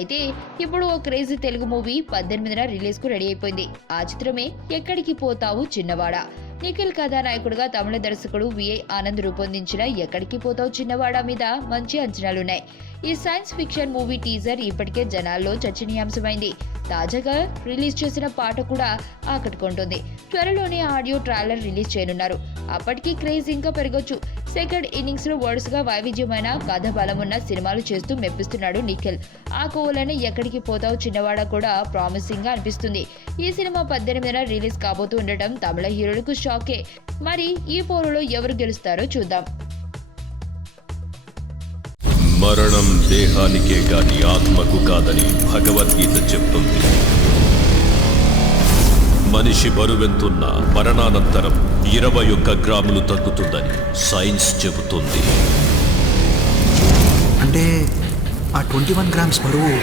అయితే ఇప్పుడు ఓ crazy Telugu movie 18న release కు రెడీ అయిపోయింది. ఆ చిత్రమే ఎక్కడికి పోతావు చిన్నవాడా. నిఖిల్ కథానాయకుడుగా తమిళ దర్శకుడు విఐ ఆనంద్ రూపొందించిన ఎక్కడికి పోతావు చిన్నవాడా మీద మంచి అంచనాలున్నాయి. ఈ సైన్స్ ఫిక్షన్ మూవీ టీజర్ ఇప్పటికే జనాల్లో చర్చనీయాంశమైంది. తాజాగా రిలీజ్ చేసిన పాట కూడా ఆకట్టుకుంటుంది. త్వరలోనే ఆడియో ట్రైలర్ రిలీజ్ చేయనున్నారు. అప్పటికి క్రేజ్ ఇంకా పెరగొచ్చు. సెకండ్ ఇన్నింగ్స్ లో వరుసగా వైవిధ్యమైన కథ బలమున్న సినిమాలు చేస్తూ మెప్పిస్తున్నాడు నిఖిల్. ఆ కోవలోనే ఎక్కడికి పోతావు చిన్నవాడ కూడా ప్రామిసింగ్ గా అనిపిస్తుంది. ఈ సినిమా 18న రిలీజ్ కాబోతూ ఉండటం తమిళ హీరోలకు షాకే. మరి ఈ పోరులో ఎవరు గెలుస్తారో చూద్దాం. మరణం దేహానికే గాని ఆత్మకు కాదని భగవద్గీత చెప్తుంది. మనిషి బరువెంతున్న మరణానంతరం 21 గ్రాములు తగ్గుతుందని సైన్స్ చెబుతుంది. అంటే ఆ 21 గ్రామ్స్ బరువు